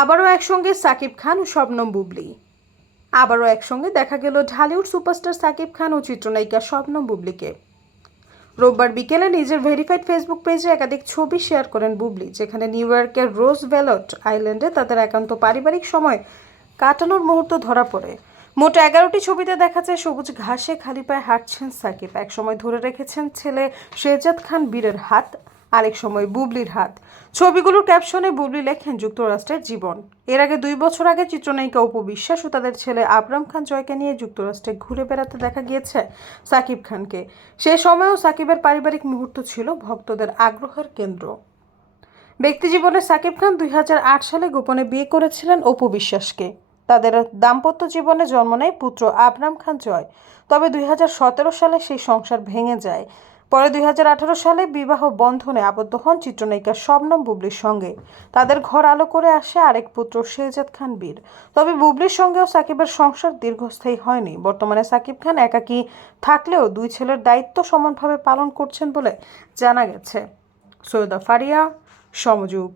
আবারও একসঙ্গে সাকিব খান ও শবনম বুবলি। আবারও একসঙ্গে দেখা গেল ঢালিউড সুপারস্টার সাকিব খান ও চিত্রনায়িকা শবনম বুবলিকে। রোববার বিকেলে নিজের ভেরিফাইড ফেসবুক পেজে একাধিক ছবি শেয়ার করেন বুবলি, যেখানে নিউ ইয়র্কের রোজ ভ্যালট আইল্যান্ডে তাদের একান্ত পারিবারিক সময় কাটানোর মুহূর্ত ধরা পড়ে। মোট এগারোটি ছবিতে দেখা যায় সবুজ ঘাসে খালি পায়ে হাঁটছেন সাকিব। একসময় ধরে রেখেছেন ছেলে শেজাদ খান বীরের হাত আরেক সময় বুবলির হাত। ছবিগুলোর ক্যাপশনে বুবলি লেখেন যুক্তরাষ্ট্রের জীবন। এর আগে দুই বছর আগে চিত্রনায়িকা অপু বিশ্বাস ও তাদের ছেলে আবরাম খান জয়কে নিয়ে যুক্তরাষ্ট্রে ঘুরে বেড়াতে দেখা গিয়েছে সাকিব খানকে। সে সময়ও সাকিবের পারিবারিক মুহূর্ত ছিল ভক্তদের আগ্রহের কেন্দ্র। ব্যক্তিজীবনে সাকিব খান দুই হাজার আট সালে গোপনে বিয়ে করেছিলেন অপু বিশ্বাসকে। তাদের দাম্পত্য জীবনে জন্ম নেয় পুত্র আবরাম খান জয়। তবে দুই হাজার সতেরো সালে সেই সংসার ভেঙে যায়। পরে দুই হাজার আঠারো সালে বিবাহ বন্ধনে আবদ্ধ হন চিত্রনায়িকা শবনম বুবলির সঙ্গে। তাদের ঘর আলো করে আসে আরেক পুত্র শেহজাদ খান বীর। তবে বুবলির সঙ্গেও সাকিবের সংসার দীর্ঘস্থায়ী হয়নি। বর্তমানে সাকিব খান একাকী থাকলেও দুই ছেলের দায়িত্ব সমানভাবে পালন করছেন বলে জানা গেছে। সৈয়দা ফারিয়া, সমযোগ।